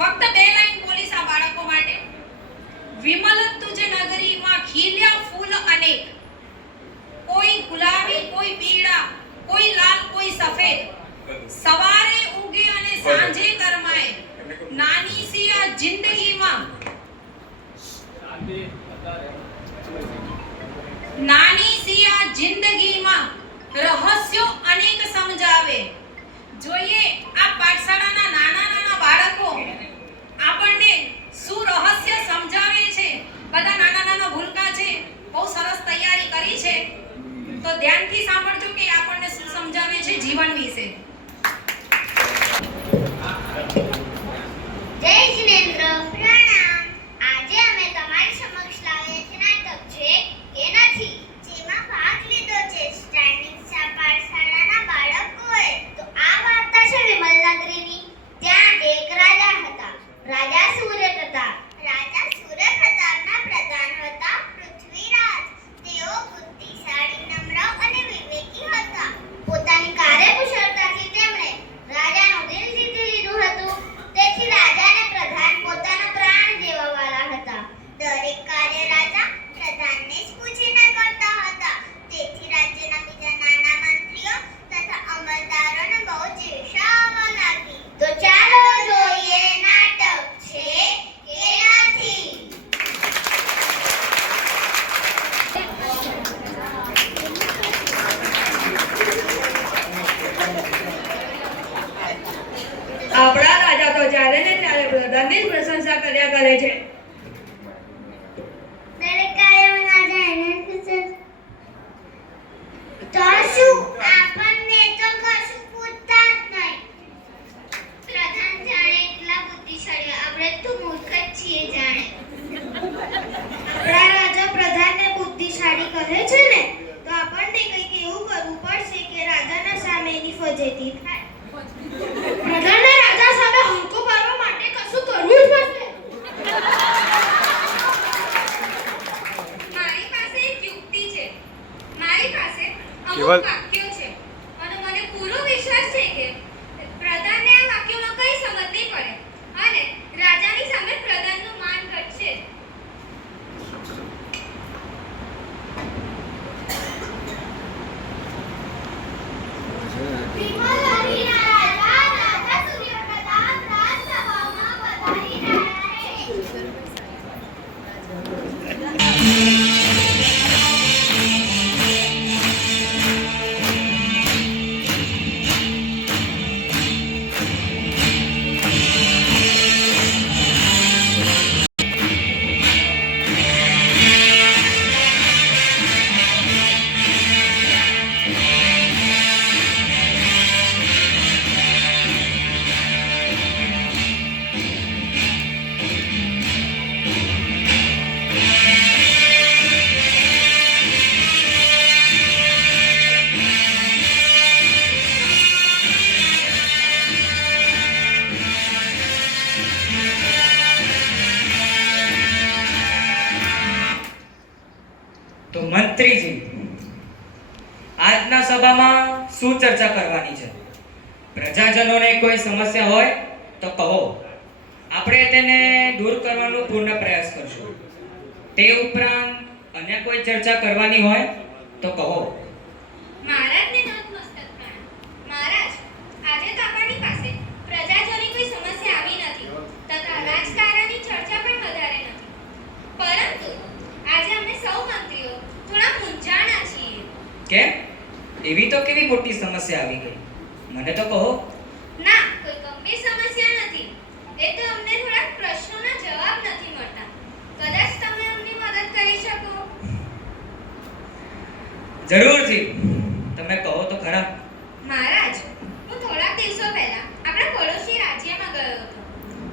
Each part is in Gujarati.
ફક્ત બે લાઈન બોલીશ આ બાળકો માટે. વિમલ તુજ નગરીમાં ખીલ્યા ફૂલ અનેક, કોઈ ગુલાબી, કોઈ પીળા, કોઈ લાલ, કોઈ સફેદ. સવારે ઉગે અને સાંજે કરમાય, નાની સી આ જિંદગીમાં નાની સી આ જિંદગીમાં રહસ્યો અનેક સમજાવે. જોઈએ આ પાઠશાળાના નાના નાના બાળકો આપણને શું રહસ્ય સમજાવે છે. બધા નાના નાના ભૂલકા છે, બહુ સરસ તૈયારી કરી છે, તો ધ્યાનથી સાંભળજો કે આપણને શું સમજાવે છે જીવન વિશે. જય જિનેન્દ્ર, પ્રણામ. આજે અમે તમારી સમક્ષ લાવ્યા છે નાટક છે કે નથી, જેમાં ભાગ લીધો છે સ્ટેન્ડિંગ સ્ટાર પાઠશાળાના બાળકોએ. તો આ વાર્તા છે વિમલ નગરીની. ત્યાં એક રાજા હતા. રાજા સૂર્યપ્રતાપ. રાજા સૂર્યપ્રતાપના પ્રધાન હતા પૃથ્વીરાજ. તેઓ બુદ્ધિશાળી, નમ્ર અને વિવેકી હતા. પોતાની કાર્યકુશળતાથી તેમણે રાજાનું દિલ જીતી લીધું હતું. તેથી રાજાને પ્રધાન પોતાના પ્રાણ જેવા વાલા હતા. દરેક કાર્ય રાજા પ્રધાનને જ પૂછીને કરતા હતા. તેથી રાજ્યના બીજા નાના મંત્રીઓ તથા અમલદારોને બહુ ઈર્ષ્યા આવવા લાગી. તો ચાલો જોઈએ નાટક છે કે નથી. આપણા રાજા તો જ્યારે ને ત્યારે પ્રધાનની જ પ્રશંસા કર્યા કરે છે. દરેક કાર્યમાં રાજા એને પૂછે. તો શું આપણને તો કશું પૂછતા જ નહીં. પ્રધાન જાણે એટલા બુદ્ધિશાળી, આપણે તો મૂર્ખ જ છીએ જાણે. આપણા રાજા પ્રધાનને બુદ્ધિશાળી કહે છે ને, તો આપણને કંઈક એવું કરવું પડશે કે રાજાના સામે એની ફજેતી થાય. પ્રધાનને રાજા સામે હલકો કરવા માટે કશું કરવું જ પડશે. મારી પાસે એક યુક્તિ છે. મારી પાસે અમુક કેવલ વાક્યો છે અને મને પૂરો વિશ્વાસ છે કે પ્રધાનને આ વાક્યોમાં કઈ સમજ નહીં પડે અને રાજાની સામે પ્રધાનનું માન ઘટશે. રાજા સૂર્યપ્રતાપ રાજસભામાં પધારી રહ્યા છે. તો મંત્રીજી, આજના સભામાં શું ચર્ચા કરવાની છે? પ્રજાજનોને કોઈ સમસ્યા હોય તો કહો, આપણે તેને દૂર કરવાનો પૂર્ણ પ્રયાસ કરશું. તે ઉપરાંત અન્ય કોઈ ચર્ચા કરવાની હોય તો કહો. મહારાજને નતમસ્તક પ્રણામ. મહારાજ, આજે તો આપણી પાસે પ્રજાજનોની કોઈ સમસ્યા આવી નથી તથા રાજકારણની ચર્ચા પણ વધારે નથી. પરંતુ આજે અમે સૌ મંત્રીઓ થોડા મૂંઝાણા છીએ. કેમ? એવી તો કેવી મોટી સમસ્યા આવી ગઈ? મને તો કહો. ના, કોઈ ગંભીર સમસ્યા નથી. એ તો અમને થોડા પ્રશ્નોના જવાબ નથી મળતા. કદાચ તમે અમની મદદ કરી શકો. જરૂરથી, તમે કહો તો ખરા. મહારાજ, હું થોડા દિવસો પહેલા આપણા પડોશી રાજ્યમાં ગયો હતો.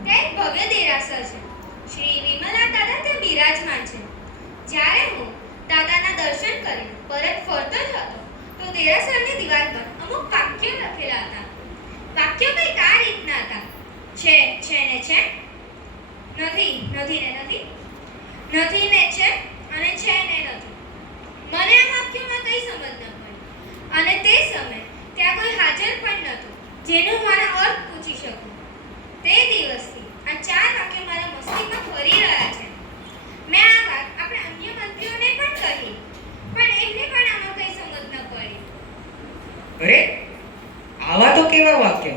ત્યાં એક ભવ્ય દેરાસર છે. શ્રી વિમલા દાદા ત્યાં બિરાજમાન છે. જ્યારે હું દાદાના દર્શન કરી પરત ફરતો જ હતો તો દેરાસરની દિવાલ પર અમુક વાક્યો લખેલા હતા. વાક્યો કંઈક આ રીતના હતા: છે ને છે, નથી ને નથી, નથી ને છે અને છે ને નથી. મને આ વાક્યોમાં કઈ સમજ ન પડી અને તે સમયે ત્યાં કોઈ હાજર પણ નહોતું જેનું હું આનો અર્થ પૂછી શકું. તે દિવસથી આ અરે આવા તો કેવા વાક્ય?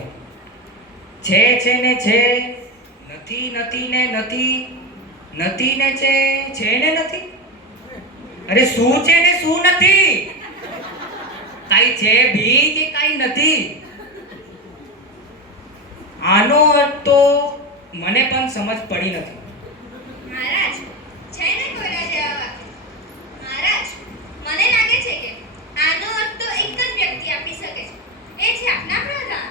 છે ને છે, નથી નથી ને નથી, નથી ને છે ને નથી. અરે શું છે ને શું નથી? કાઈ છે ભી કે કાઈ નથી? આનો અર્થ તો મને પણ સમજ પડી નથી. મહારાજ, છે ને કોયડા જેવા વાક્ય? મહારાજ, મને લાગે છે કે આનો અર્થ તો એક જ વ્યક્તિ આપી શકે છે. એ છે આપના પ્રધાન.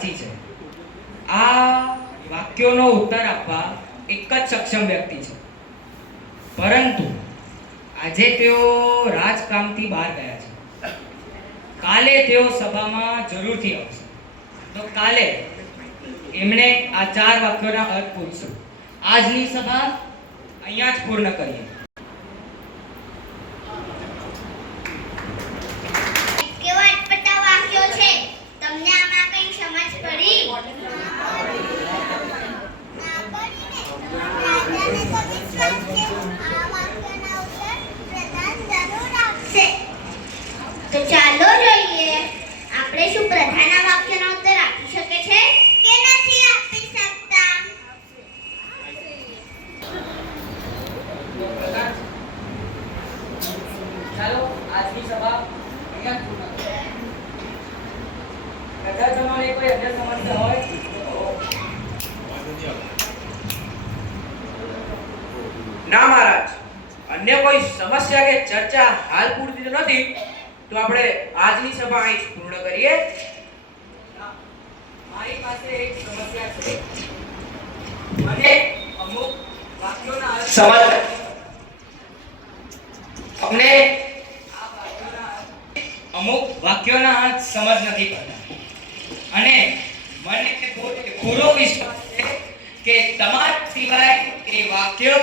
સાચી છે. આ વાક્યોનો ઉત્તર આપવા એક જ સક્ષમ વ્યક્તિ છે, પરંતુ આજે તેઓ રાજકામથી બહાર ગયા છે. કાલે તેઓ સભામાં જરૂરથી આવશે, તો કાલે એમણે આ 4 વાક્યોના અર્થ પૂછશે. આજની સભા અહીંયા જ પૂર્ણ કરીએ. કેવા અટપટા વાક્યો છે. તમને આમાં કંઈ સમજ પડી? ના પડી ને. રાજાને તો વિશ્વાસ છે આ વાક્યના ઉત્તર પ્રધાન જરૂર આપશે. તો ચાલો જોઈએ આપણે શું પ્રધાન આ વાક્યના ઉત્તર આપી શકે છે કે નથી આપી શકતા. ચાલો આજની સભા અહીંયા જ પૂર્ણ કરીએ. પ્રજાજનોને કોઈ અન્ય સમસ્યા હોય ના મહારાજ, અન્ય કોઈ સમસ્યા કે ચર્ચા હાલ પૂરતી તો નથી, તો આપણે આજની સભા અહીં જ પૂર્ણ કરીએ. મારી પાસે એક સમસ્યા છે. મને અમુક વાક્યોના અર્થ સમજ અમને અમુક વાક્યોના અર્થ સમજ નથી પડતા, અને મને પૂરો વિશ્વાસ છે કે તમારા સિવાય એ વાક્ય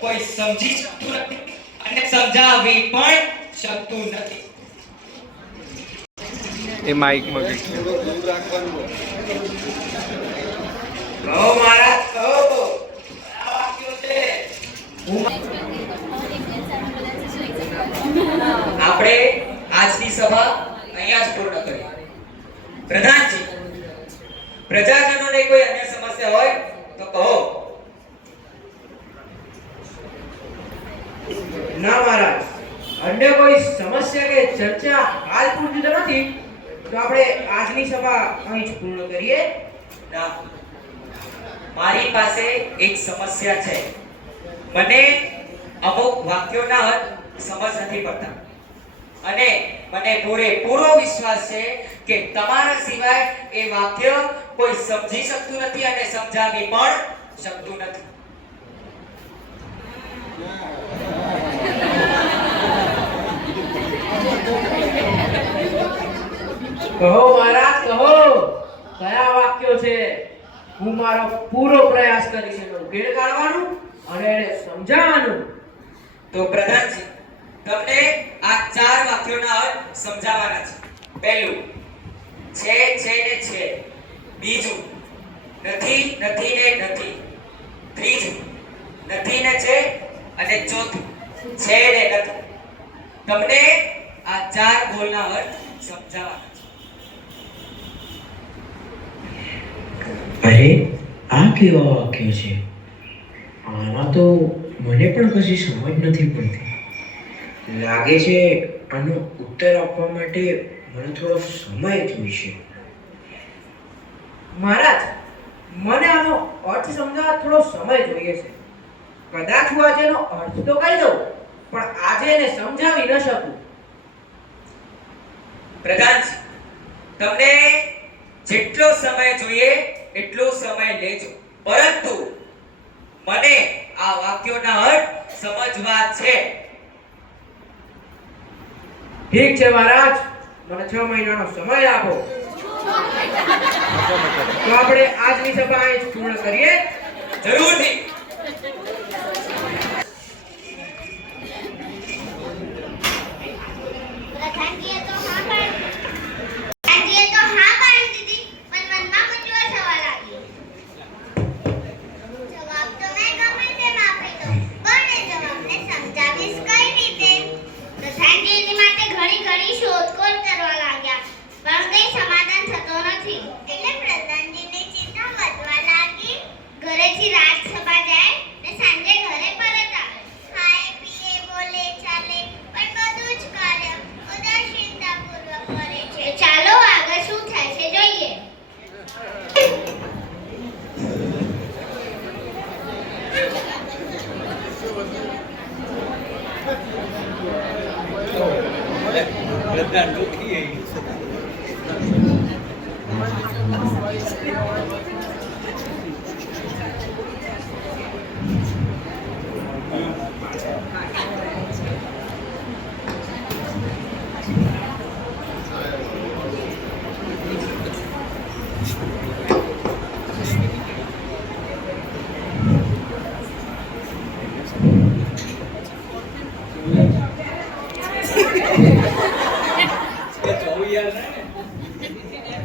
કોઈ સમજી શકતું નથી અને સમજાવી પણ શકતું નથી. એ માઇકમાં કહો મહારાજ, કહો. આ વાક્યો છે. આપણે આજની સભા અહીંયા જ પૂર્ણ કરીએ. પ્રધાનજી, પ્રજાજનોને કોઈ અન્ય સમસ્યા હોય તો કહો. ના મહારાજ, અન્ય કોઈ સમસ્યા કે ચર્ચા હાલ પૂરતી તો નથી, તો આપણે આજની સભા અહીં જ પૂર્ણ કરીએ. ના, મારી પાસે એક સમસ્યા છે. મને અમુક વાક્યોના અર્થ સમજ નથી પડતા, અને મને પૂરેપૂરો વિશ્વાસ છે કે તમારા સિવાય એ વાક્ય કોઈ સમજી શકતું નથી અને સમજાવી પણ શકતું નથી. કહો મહારાજ, કહો. કયા વાક્યો છે? હું મારો પૂરો પ્રયાસ કરીશ એનો ઉકેલ કાઢવાનું અને એને સમજાવવાનું. તો પ્રધાનજી, તમને આ 4 વાક્યોના અર્થ સમજાવવાના છે. પહેલું, છે ને છે. બીજું, નથી નથી ને નથી. ત્રીજું, નથી ને છે. અને ચોથું, છે ને નથી. તમને આ 4 બોલના અર્થ સમજાવવાના છે. અરે આ કેવા વાક્યો છે? આમાં તો મને પણ કશી સમજ નથી પડતી. લાગે છે આનો ઉત્તર આપવા માટે મને થોડો સમય જોઈશે. મહારાજ, મને આનો અર્થ સમજાવવા થોડો સમય જોઈએ છે. કદાચ હું આજે એનો અર્થ તો કહી દઉં, પણ આજે એને સમજાવી ન શકું. પ્રધાનજી, તમને જેટલો સમય જોઈએ એટલો સમય લેજો, પરંતુ મને આ વાક્યોના અર્થ સમજવા છે. ઠીક છે મહારાજ, મને 6 મહિનાનો સમય આપો. તો આપણે આજની સભા અહીં જ પૂર્ણ કરીએ. જરૂરથી.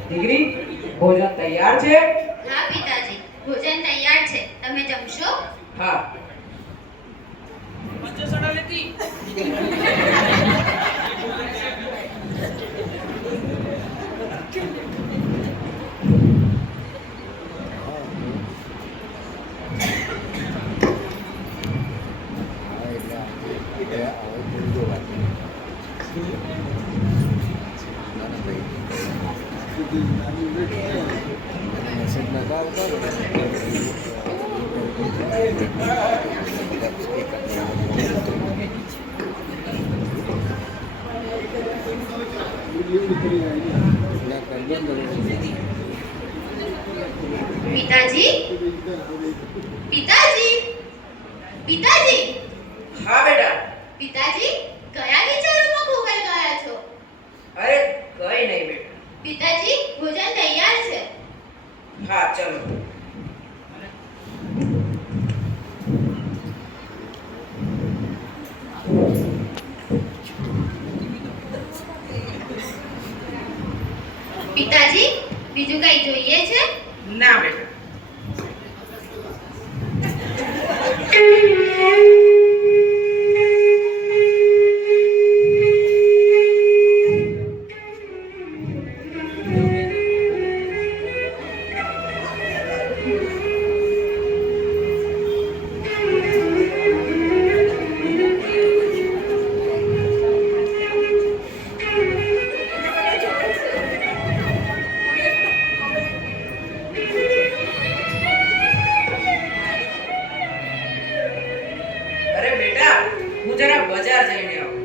દીકરી ભોજન તૈયાર છે? હા પિતાજી, ભોજન તૈયાર છે. તમે જમશો? હા. પિતાજી, પિતાજી, પિતાજી, હા બેટા. પિતાજી, કયા વિચારોમાં ખોવાઈ ગયા છો? અરે કઈ નહીં બેટા. પિતાજી, ભોજન તૈયાર છે. હા ચલો. પિતાજી, બીજું કઈ જોઈએ છે? ના બેટા. અરે બેટા, હું જરા બજાર જઈને આવું.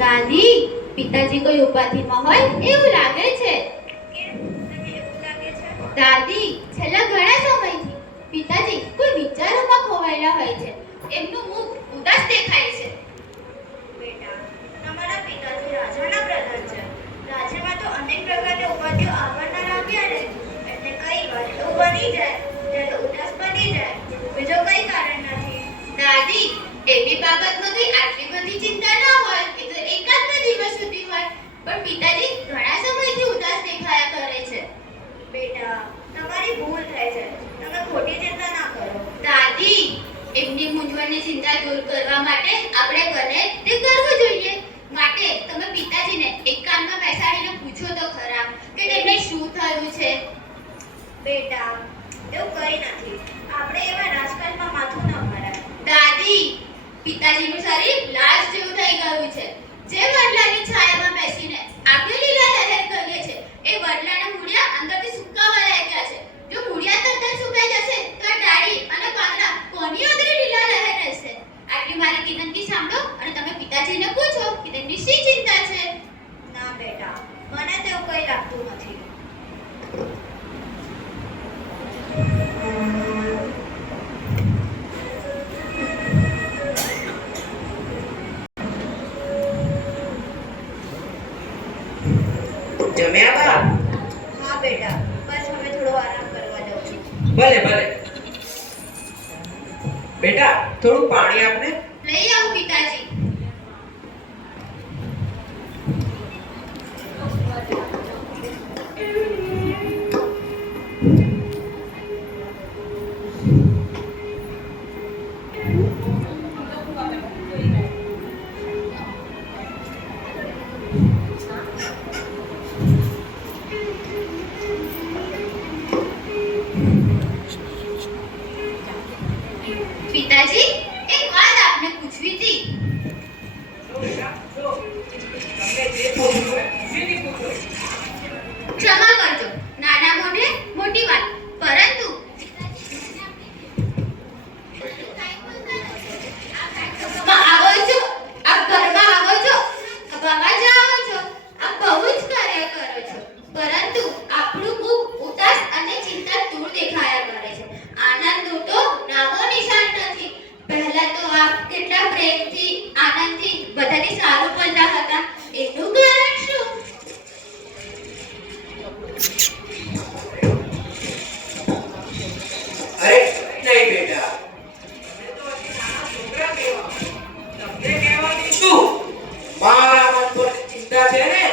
ગાંધી, પિતાજી કોઈ ઉપાધિમાં હોય એવું લાગે છે. દાદી, છેલ્લા ઘણા સમયથી પિતાજી કોઈ વિચારોમાં ખોવાયેલા હોય છે. એમનું મુખ ઉદાસ દેખાય છે. બેટા, તમારા પિતાજી રાજાના પ્રધાન છે. રાજ્યમાં તો અનેક પ્રકારની ઉપાધિઓ આવવાના લાગ્યા ને એટલે કઈ વાર એવું બની જાય ત્યારે ઉદાસ બની જાય. બીજો કઈ કારણ નથી. દાદી, એવી બાબતમાંથી આટલી બધી ચિંતા ન હોય. એ તો એકાદ બે દિવસ સુધી હોય. પણ પિતાજી ઘણા સમયથી ઉદાસ દેખાયા કરે છે. બેટા, તમારી ભૂલ થાય છે. તમે ખોટી ચિંતા ના કરો. દાદી, એમની મૂંઝવણની ચિંતા દૂર કરવા માટે આપણે બને તે કરવું જોઈએ. માટે તમે પિતાજીને એક કામમાં બેસાડીને પૂછો તો ખરા કે તેમને શું થયું છે. બેટા, એવું કઈ નથી. આપણે એવા રાજકારણમાં માથું ન ભરાય. દાદી, પિતાજીનું શરીર લાશ જેવું થઈ ગયું છે. જે વડલાની છાયામાં બેસીને આપણે લીલા લહેર કરીએ છે, એ વડલાના મૂળિયા અંદરથી સુકાવા લાગ્યા છે. જો મૂળિયા તદ્દન સુકાઈ જશે તો આ ડાળી અને પાંદડા કોની અંદરે લીલા લહેર રહેશે? આટલી મારી વિનંતી સાંભળો અને તમે પિતાજીને પૂછો કે તેમની શી ચિંતા છે. ના બેટા, મને તેવું કઈ લાગતું નથી. જમ્યા બા? હા બેટા, બસ હવે થોડો આરામ કરવા જાઉં છું. ભલે ભલે. બેટા, થોડું પાણી આપને. લઈ આવું પિતાજી. પિતાજી, એક વાત આપને પૂછવી હતી. તમને જે પૂછવું હોય, સીધી પૂછો. ક્ષમા કરજો, નાના મોઢે મોટી વાત, પરંતુ આવો છો, આપ ઘરમાં આવો છો, બાબા જાઓ છો, આપ બહુ જ કાર્ય કરો છો, પરંતુ આપણું મુખ ઉદાસ અને ચિંતા દૂર દેખાયા કરે છે. આનંદનું તો નામો નિશાન નથી. પહેલા તો આપ કેટલા પ્રેમથી, આનંદથી બધાની સારું બોલતા હતા. એનું કારણ શું? અરે નહીં બેટા, તમે તો હજી નાના છોકરા કહેવા. તમને કહેવાની શું? મારા મન પર ચિંતા છે ને,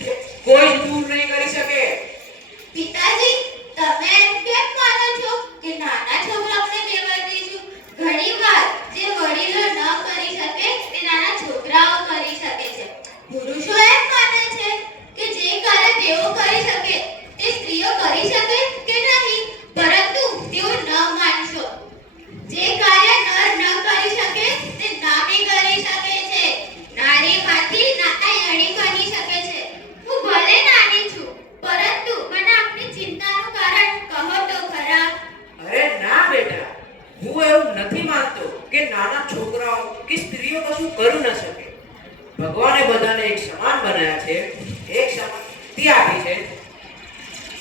એ કોઈ દૂર નહીં કરી શકે. પિતાજી, તમે એમ કેમ માનો છો કે નાના છોકરાઓને કહેવાતીશું? ઘણીવાર જે વડીલો ન કરી શકે તે નાના છોકરાઓ કરી શકે છે. પુરુષો એમ માને છે કે જે કાર્ય તેઓ કરી શકે તે સ્ત્રીઓ કરી શકે કે નહીં, પરંતુ તેઓ ન માનશો. જે કાર્ય નર ન કરી શકે તે નારી કરી શકે છે. નારીમાંથી નારાયણી બની શકે છે. હું ભલે નાની છું, પરંતુ મને આપની ચિંતાનું કારણ કહો તો ખરા. અરે ના બેટા, હું એવું નથી માનતો કે નાના છોકરાઓ કે સ્ત્રીઓ કશું કરી ન શકે. ભગવાને બધાને એક સમાન બનાવ્યા છે, એક સમાન શક્તિ આપી છે.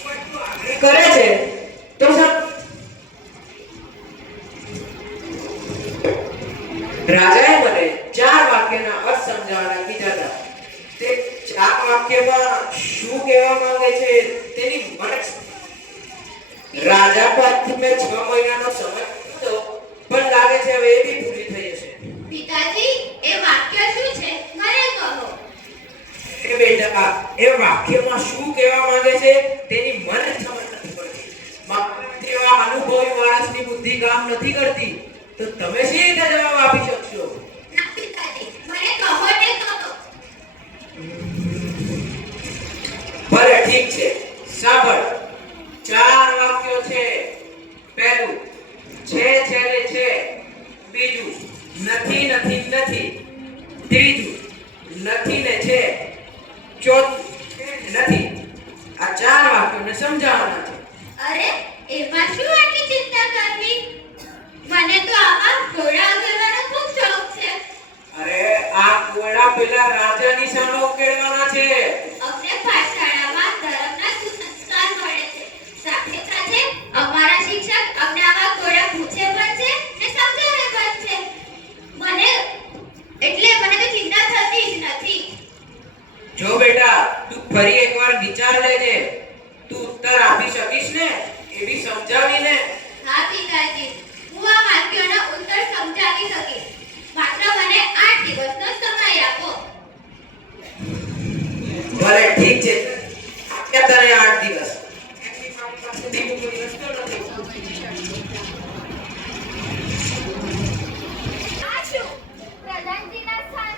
કોઈ જો આગળ કરે છે તો રાજાએ મને 4 વાક્યના અર્થ સમજાવવાના કીધા હતા. તે 4 વાક્યમાં શું કહેવા માંગે છે તેની મને રાજા પાસેથી મેં 6 મહિનાનો સમય લીધો, પણ લાગે છે હવે એ બી પૂરી થઈ જશે. પિતાજી, એ વાક્ય શું છે મને કહો. એ બેટા, એ વાક્યમાં શું કહેવા માંગે છે તેની મને સમજ નથી પડતી. મારા જેવા અનુભવી માણસની બુદ્ધિ કામ નથી કરતી, તો તમે શી રીતે જવાબ આપી શકશો? ના પિતાજી, મને કહો ને કહો. ભલે ઠીક છે, સાંભળ. 4 વાક્યો છે. પહેલું, છે ને છે. બીજું, નથી નથી નથી. ત્રીજું, નથી ને છે. ચોથું, છે ને નથી. આ 4 વાક્યોને સમજાવવાના છે. અરે, એમાં શું આટલી ચિંતા કરવી? મને તો આમાં ઘોડા ઉગાડવાનો ખૂબ શોખ છે. અરે આ કોયડા પેલા રાજાની સામે ઉકેલવાના છે. અમને પાઠશાળામાં ધર્મના સુસંસ્કાર મળે છે. સાથે સાથે અમારા શિક્ષક અમને આવા ઘોડા પૂછે પણ છે ને સમજાવે પણ છે. મને તો ચિંતા થતી જ નથી. જો બેટા, તું ફરી એકવાર વિચાર લેજે. તું ઉત્તર આપી શકીશ ને એવી સમજાવીને? હા પિતાજી, હું આ વાક્યોનો ઉત્તર સમજાવી શકીશ. માત્ર મને 8 દિવસનો સમય આપો. ભલે ઠીક છે, આપ્યા તને 8 દિવસ. એની મારી પાસે બીજો કોઈ રસ્તો નથી. આ શું? પ્રધાનજીના સ્થાન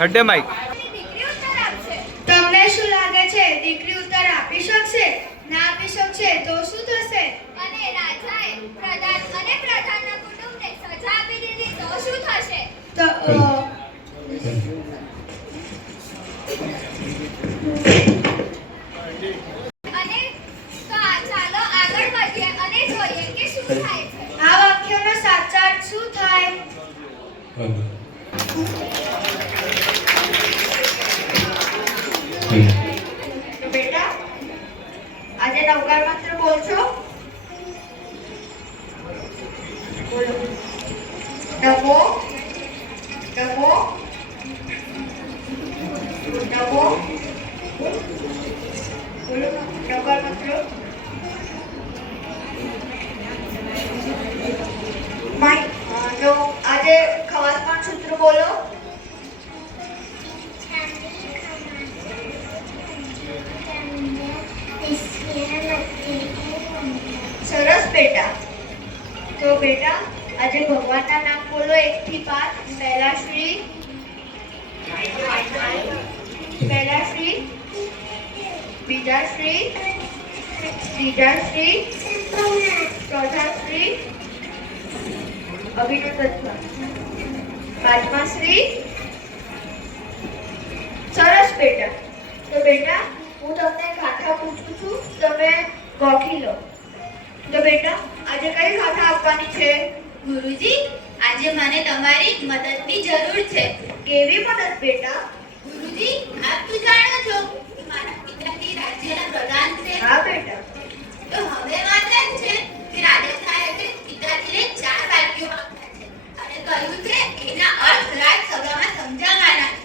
હડે માઈક દીકરી ઉત્તર આપશે. તમને શું લાગે છે દીકરી ઉત્તર આપી શકશે? ના આપી શકશે તો શું થશે? અને રાજાએ પ્રધાન અને પ્રધાનના કુટુંબને સજા આપી દીધી તો શું થશે? તો અને તો ચાલો આગળ વધીએ અને જોઈએ કે શું થાય છે. આ વાક્યોનો સાચા અર્થ શું થાય? બેટા, આજે નવકાર મંત્ર બોલશો? બોલો. નમો નમો નમો. બોલો નવકાર મંત્ર. માય તો આજે ખવાસમાં સૂત્ર બોલો. સરસ બેટા. તો બેટા, આજે ભગવાનના નામ બોલો 1 થી 5. પહેલા શ્રી, બીજા શ્રી, ત્રીજા શ્રી, ચોથા શ્રી, અભિનંદન. પાંચમા શ્રી. સરસ બેટા. તો બેટા હું તમને ગાથા પૂછું છું, તમે ગોખી લો. તો બેટા આજે કઈ ગાથા આપવાની છે? ગુરુજી, આજે મને તમારી મદદની જરૂર છે. કેવી મદદ બેટા? ગુરુજી, આપ તો જાણો છો કે મારા પિતાજી રાજ્યના પ્રધાન છે. હા બેટા. તો હવે વાત એમ છે કે રાજા સાહેબે પિતાજીને 4 વાક્યો આપ્યા છે અને કહ્યું છે એના અર્થ રાજસભામાં સમજાવવાના છે.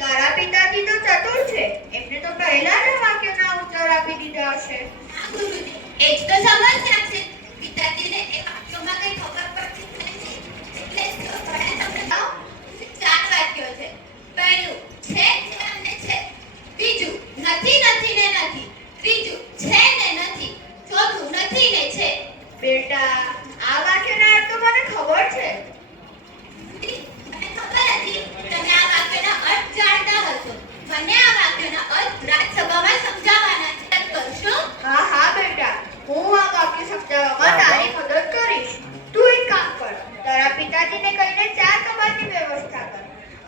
તારા પિતાજી તો ચતુર છે, એમને તો પહેલા જ વાક્યના ઉત્તર આપી દીધા હશે. હા ગુરુજી, એ જ તો સમસ્યા છે. પિતાજીને એ વાક્યોમાં કઈ ખબર પડતી નથી. એટલે તેઓ ઘણા તમને 4 વાક્યો છે. પહેલું છે અને છે. બીજું નથી નથી ને નથી. ત્રીજું છે ને નથી. ચોથું નથી ને છે. બેટા આ વાક્યના અર્થ તો મને ખબર છે. મને ખબર હતી તમે આ વાક્યના અર્થ જાણતા હશો. મને આ વાક્યના અર્થ રાજસભામાં સમજાવવાના છે. કરશો? હા હા બેટા, હું આ વાક્ય સમજાવવામાં તારી મદદ કરીશ. તું એક કામ કર, તારા પિતાજીને કહીને 4 કબાટની વ્યવસ્થા કર.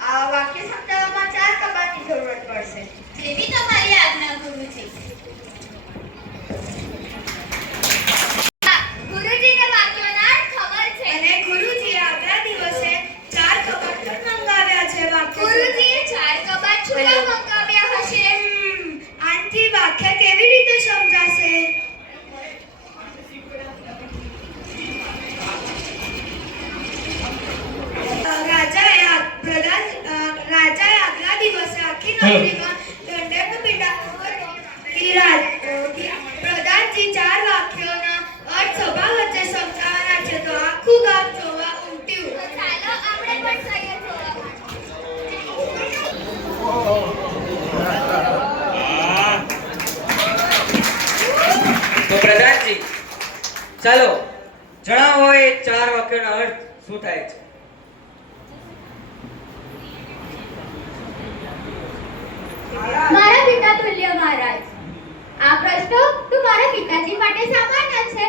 આ વાક્ય સમજાવવામાં 4 કબાટની જરૂરત પડશે. જેવી તમારી આજ્ઞા ગુરુજી. ગુરુજીને વાક્યોના અર્થ ખબર છે. અને ગુરુજીએ આગલા દિવસે 4 કબાટ પણ મંગાવ્યા છે. વાક્ય ગુરુજીએ 4 કબાટ શું કામ મંગાવ્યા હશે? આનથી વાક્ય કેવી રીતે સમજાશે? રાજાએ આગલા દિવસે આખી નગરીમાં દંડક પીડા પ્રધાનજી 4 વાક્યોના અર્થ સભા વચ્ચે સમજાવવાના છે. તો આખું ગામ જોવા ઉમટ્યું. તો ચાલો આપણે પણ જઈએ જોવા. તો પ્રધાનજી, ચાલો જણાવો એ 4 વાક્યોનો અર્થ શું થાય છે? મારા પિતા તુલ્ય મહારાજ, આ પ્રશ્નો તો મારા પિતાજી માટે સામાન્ય છે.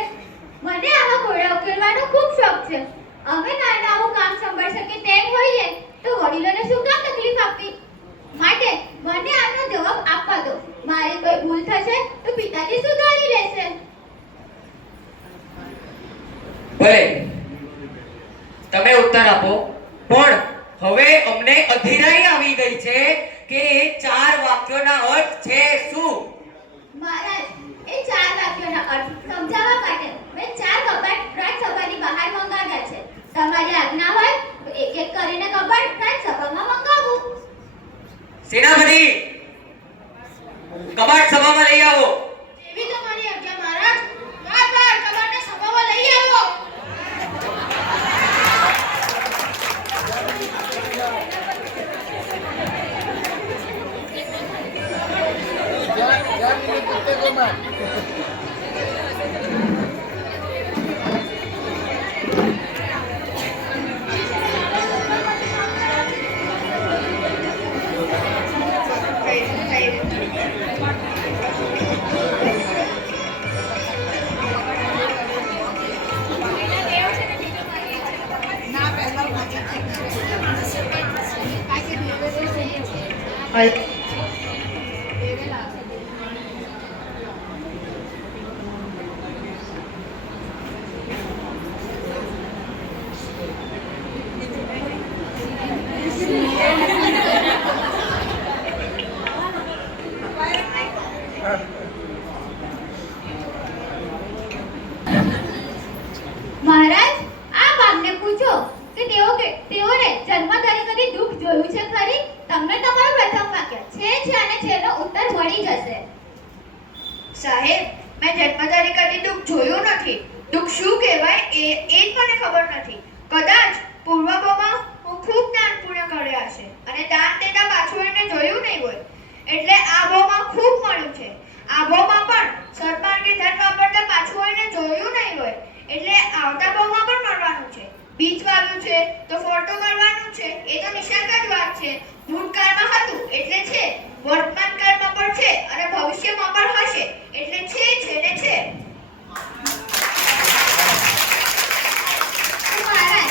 મને આવા કોડા ઉકેલવાનો ખૂબ શોખ છે. અમે નાના આવું કામ સંભાળી શકીએ તેમ હોઈએ તો વડીલોને શું કામ તકલીફ આપવી? માટે મને આનો જવાબ આપવા દો. મારી કોઈ ભૂલ થશે તો પિતાજી સુધારી લેશે. ભલે, તમે ઉત્તર આપો, પણ હવે અમને અધીરાઈ આવી ગઈ છે કે એ 4 વાક્યોના અર્થ છે શું? મહારાજ, એ 4 વાક્યોના અર્થ સમજાવવા માટે મેં 4 કબાટ રાજસભાની બહાર મંગાવ્યા છે. તમારી આજ્ઞા હોય તો એક એક કરીને કબાટ રાજસભામાં મંગાવું. સેનાપતિ, કબાટ સભામાં લઈ આવો. એવી તમારી આજ્ઞા મહારાજ. બાર કબાટને સભામાં લઈ આવો. મહારાજ, આ બાપને પૂછો કે તેઓને જન્મધારી કદી દુઃખ જોયું છે ખરી? તમને તમારું પ્રથમ વાક્ય છે અને છેનો ઉત્તર મળી જશે. સાહેબ, મેં જન્મધારી કદી દુઃખ જોયું નથી. દુઃખ શું કહેવાય એ જ મને ખબર નથી. કદાચ પૂર્વમાં હું ખૂબ દાન પુણ્ય કર્યા છે અને દાન દેતા પાછું એને જોયું નહીં હોય. એટલે આ ભાવમાં ખૂબ મળ્યું છે. આ ભાવમાં પણ સદમાર્ગે ધન વાપરતા પાછું એને જોયું નહીં હોય. એટલે આવતા ભાવમાં પણ મળવાનું છે. બીજ વાવ્યું છે તો ફળ તો કરવાનું છે. એ તો નિશંક જ વાત છે. ભૂતકાળમાં હતું એટલે છે, વર્તમાન કાળમાં પણ છે અને ભવિષ્યમાં પણ હશે. એટલે છે ને છે. મહારાજ,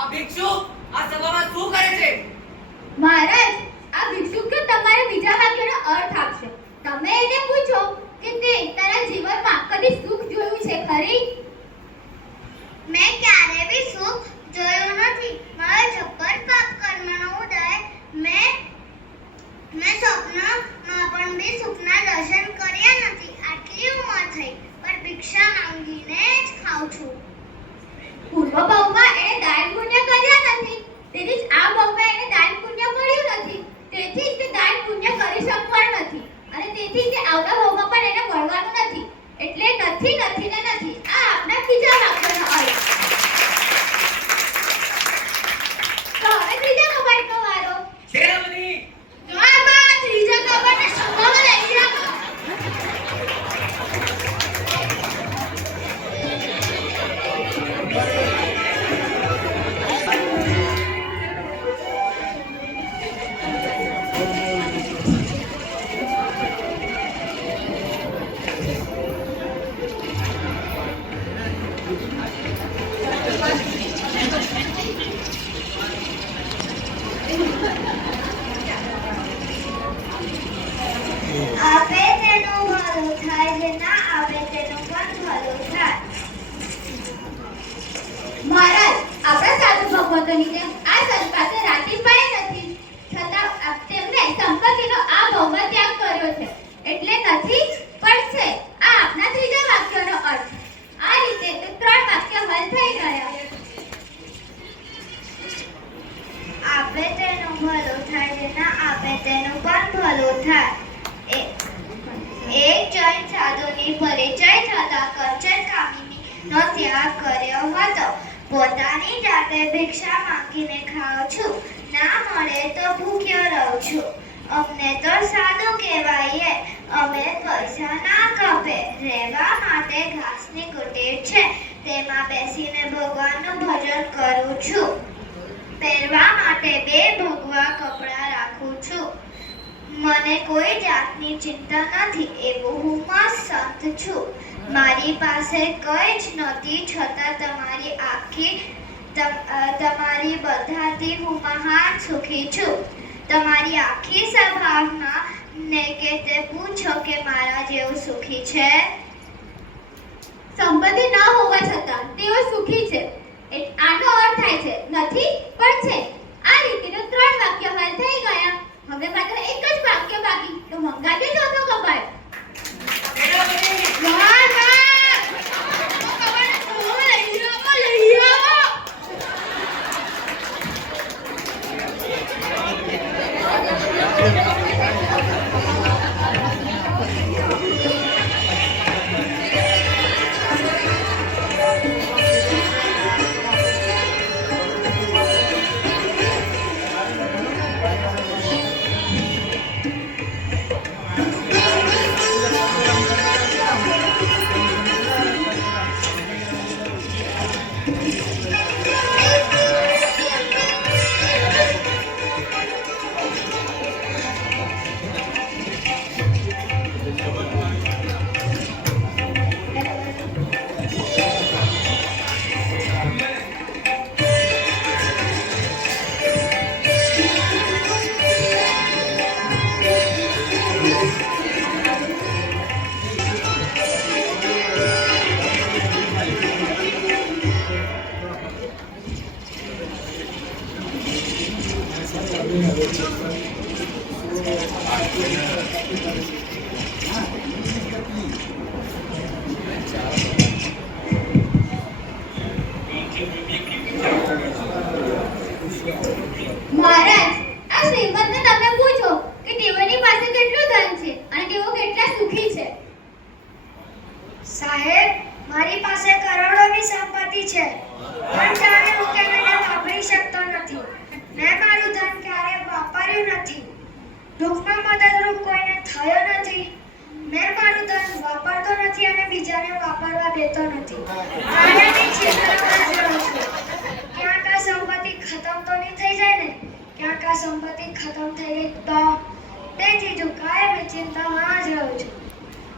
આ ભિક્ષુ આ સભામાં શું કરે છે? મહારાજ, આ ભિક્ષુક તો તમારે બીજા વાક્યનો અર્થ આપશે. તમે એને પૂછો કે તે તારા જીવનમાં કદી સુખ જોયું છે ખરી? મેં ક્યારે બી સુખ જોયું નથી. મારો જબ્બર પાપ કર્મનો ઉદય. મેં સ્વપ્નમાં પણ બી સુખના દર્શન કર્યા નથી. આટલી ઉંમર થઈ પણ ભિક્ષા માંગીને જ ખાઉં છું. પૂર્વ ભાવમાં એને દાન પુણ્ય કર્યા નથી, તેથી જ આ ભાવમાં એને દાન પુણ્ય મળ્યું નથી. તેથી જ તે દાન પુણ્ય કરી શકવાનો નથી અને તેથી જ તે આવતા ભાવમાં પણ એને મળવાનું નથી. એટલે નથી નથી ને નથી. આ આપના બીજા વાક્યનો અર્થ. તો હવે ત્રીજા કબાટનો વારો. સેનાપતિ બાબા, ત્રીજા કબાટને સંભાળવા લઈ જાઓ. આપે તેનું ભલું થાય, જે ના આપે તેનું પણ ભલું થાય. મહારાજ, આપણા સાધુ ભગવંતોની જેમ આ સંત પાસે રાતીપાઈ નથી, છતાં તેમણે સંપત્તિનો આ ભાવમાં ત્યાગ કર્યો છે. એટલે નથી પણ છે. આ આપના ત્રીજા વાક્યનો અર્થ. આ રીતે તે 3 વાક્ય હલ થઈ ગયા. આપે તેનું ભલું થાય, જે ના આપે તેનું પણ ભલું થાય. એક જૈન સાધુની પરિચય થતા કંચન કામિનીનો ત્યાગ કર્યો હતો. પોતાની જાતે ભિક્ષા માંગીને ખાઉં છું, ના મળે તો ભૂખ્યો રહું છું. અમને તો સાધુ કહેવાય, અમે પૈસા ના કપે. રહેવા માટે ઘાસની કુટીર છે, તેમાં બેસીને ભગવાનનું ભજન કરું છું. પહેરવા માટે 2 ભગવા કપડાં રાખું છું. મને કોઈ જાતની ચિંતા નથી, એવું હું મસ્ત સંત છું. મારી પાસે કંઈ જ નથી, છતાં તમારી બધાથી હું મહાન સુખી છું. તમારી આખી સભામાં ને કે તે પૂછો કે મારા જેવું સુખી છે? સંપત્તિ ન હોવા છતાં તેઓ સુખી છે. આનો અર્થ થાય છે નથી પણ છે. આ રીતેનો 3 વાક્ય હલ થઈ ગયા. હવે માત્ર એક જ વાક્ય બાકી. તો મંગાવી દેજો તો કબાટ. મહારાજ, આ શ્રીમંતને તમે પૂછો કે તેઓની પાસે કેટલું ધન છે અને તેઓ કેટલા સુખી છે. સાહેબ, મારી પાસે કરોડોની સંપત્તિ છે, પણ જાણે હું તેને વાપરી શકતો નથી. મેં મારું ધન ક્યારેય વાપર્યું નથી. દુઃખમાં મદદરૂપ કોઈને થયો નથી. મેં મારું ધન વાપરતો નથી અને બીજાને વાપરવા દેતો નથી. આનાથી ચિંતામાં જ રહું છું. ક્યાંક આ સંપત્તિ ખતમ તો નહીં થઈ જાય ને? ક્યાંક આ સંપત્તિ ખતમ થઈ ગઈ તો? તેથી હું કાયમી ચિંતામાં જ રહું છું.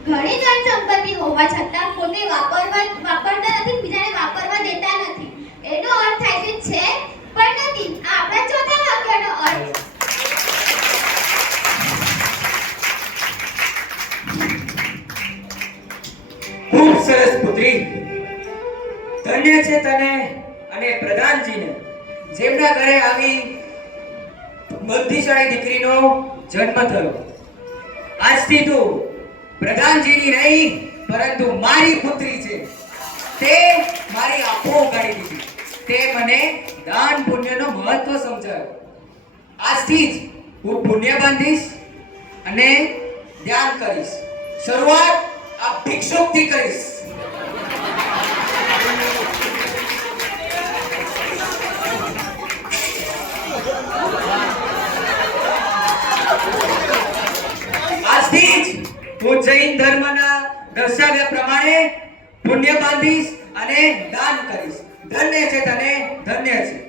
ઘણી ધન સંપત્તિ હોવા છતાં પોતે વાપરતા નથી, બીજાને વાપરવા દેતા નથી. એનો અર્થ થાય છે છે તને અને પ્રધાનજીને, જેમના ઘરે આવી બુદ્ધિશાળી દીકરીનો જન્મ થયો. આજથી તું પ્રધાનજીની નહીં પરંતુ મારી પુત્રી છે. તે મારી આંખો ઉગાડી દીધી. તે મને દાન પુણ્યનો મહત્વ સમજાવ્યો. આજથી જ હું પુણ્ય બાંધીશ અને ધ્યાન કરીશ. શરૂઆત આ ભિક્ષુકથી કરીશ. આજથી જ હું જૈન ધર્મના દર્શાવ્યા પ્રમાણે પુણ્ય બાંધીશ અને દાન કરીશ. ધન્ય છે તને, ધન્ય છે.